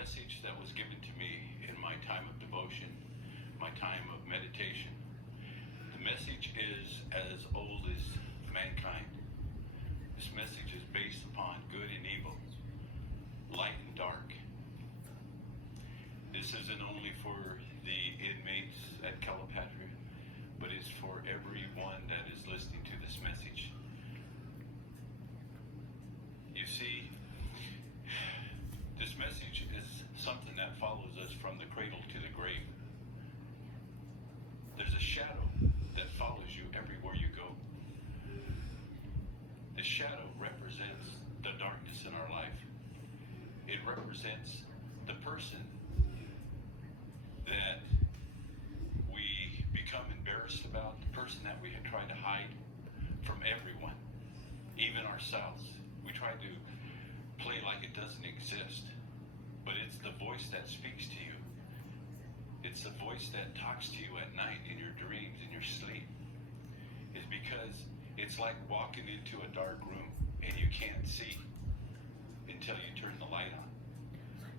message that was given to me in my time of devotion, my time of meditation. The message is as old as mankind. This message is based upon good and evil, light and dark. This isn't only for the inmates at Calipatria, but it's for everyone that is listening to this message. You see, this message is something that follows us from the cradle to the grave. There's a shadow that follows you everywhere you go. The shadow represents the darkness in our life. It represents the person that we become embarrassed about, the person that we had tried to hide from everyone, even ourselves. We try to play like it doesn't exist, but it's the voice that speaks to you. It's the voice that talks to you at night in your dreams, in your sleep. It's because it's like walking into a dark room and you can't see until you turn the light on.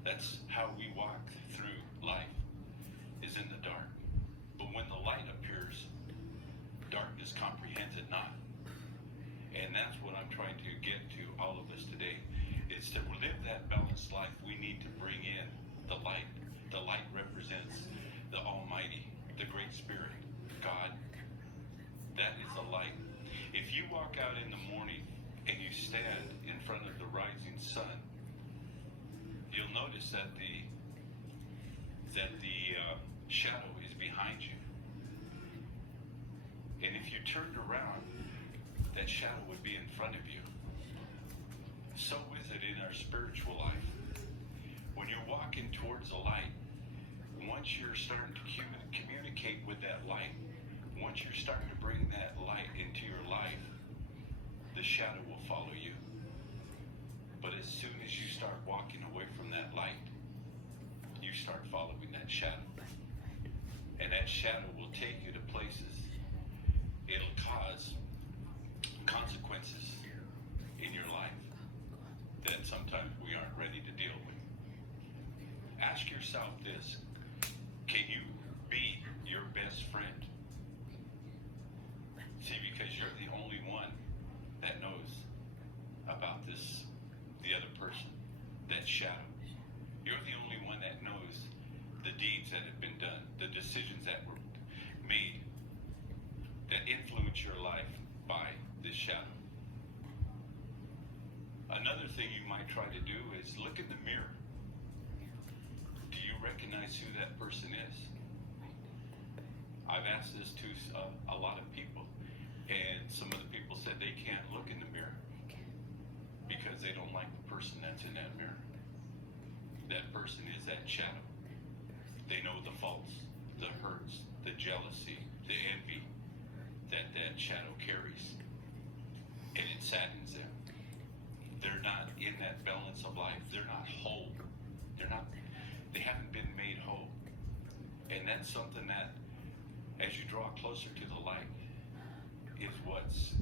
That's how we walk through life, is in the dark. But when the light appears, darkness comprehends it not. And that's what I'm trying to get to all of us today. Is to live that balanced life, we need to bring in the light. The light represents the Almighty, the Great Spirit, God. That is the light. If you walk out in the morning and you stand in front of the rising sun, you'll notice that the shadow is behind you. And if you turned around, that shadow would be in front of you. So is it in our spiritual life. When you're walking towards the light, once you're starting to communicate with that light, once you're starting to bring that light into your life, the shadow will follow you. But as soon as you start walking away from that light, you start following that shadow. And that shadow will take you to places. It'll cause consequences in your life that sometimes we aren't ready to deal with. Ask yourself this: can you be your best friend? See, because you're the only one that knows about this, the other person, that shadow. You're the only one that knows the deeds that have been done, the decisions that were made that influence your life by this shadow. Another thing you might try to do is look in the mirror. Do you recognize who that person is? I've asked this to a lot of people, and some of the people said they can't look in the mirror because they don't like the person that's in that mirror. That person is that shadow. They know the faults, the hurts, the jealousy, the envy that shadow carries, and it saddens them. They're not in that balance of life. They're not whole. They haven't been made whole. And that's something that, as you draw closer to the light, is what's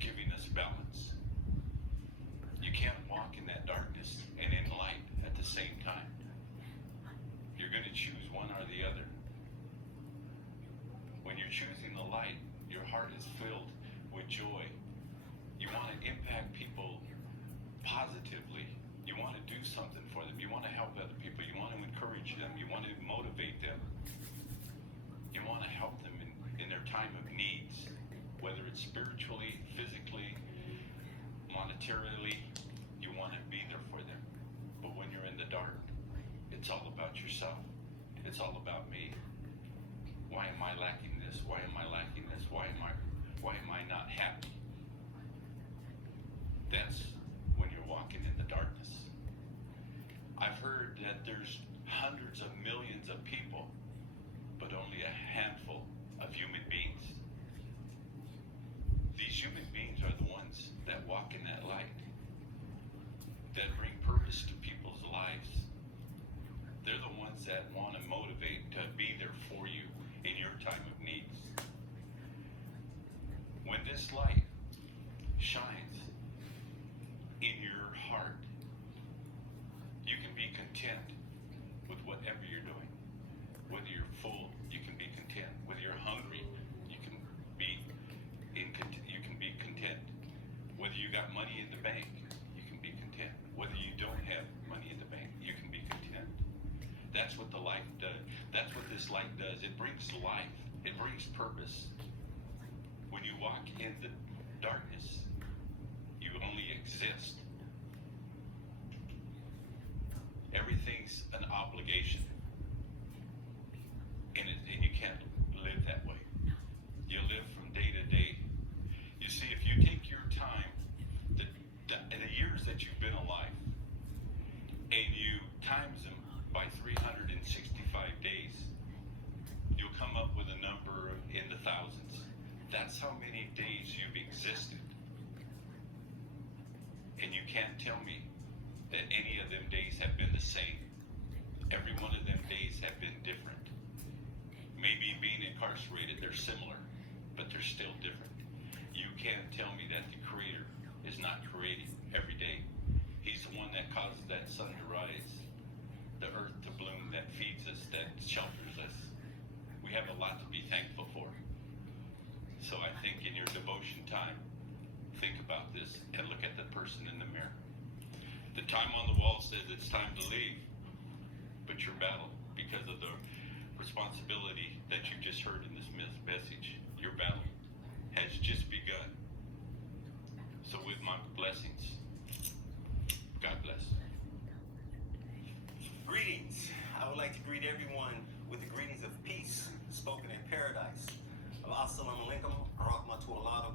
giving us balance. You can't walk in that darkness and in light at the same time. You're going to choose one or the other. When you're choosing the light, your heart is filled with joy. You want to impact people positively. You want to do something for them. You want to help other people. You want to encourage them. You want to motivate them. You want to help them in their time of needs, whether it's spiritually, physically, monetarily. You want to be there for them. But when you're in the dark, it's all about yourself. It's all about me. Why am I lacking this? Why am I lacking this? Why am I not happy? That's when you're walking in the darkness. I've heard that there's hundreds of millions of people, but only a handful of human beings. These human beings are the ones that walk in that light, that bring purpose to people's lives. They're the ones that want to motivate, to be there for you in your time of needs. When this light shines in your heart, You can be content with whatever you're doing. Whether you're full, you can be content. Whether you're hungry, you can be content. Whether you got money in the bank, you can be content. Whether you don't have money in the bank, you can be content. That's what the light does. That's what this light does. It brings life. It brings purpose. When you walk in the darkness, you only exist. Everything's an obligation. And you can't live that way. You live from day to day. You see, if you take your time, the years that you've been alive, and you times them by 365 days, you'll come up with a number in the thousands. That's how many days you've existed. And you can't tell me that any of them days have been the same. Every one of them days have been different. Maybe being incarcerated, they're similar, but they're still different. You can't tell me that the Creator is not creating every day. He's the one that causes that sun to rise, the earth to bloom, that feeds us, that shelters us. We have a lot to be thankful for. So I think in your devotion time, think about this and look at the person in the mirror. The time on the wall says it's time to leave, but your battle, because of the responsibility that you just heard in this message, your battle has just begun. So with my blessings, God bless. Greetings. I would like to greet everyone with the greetings of peace spoken in paradise. Assalamu alaikum, rahmatullahi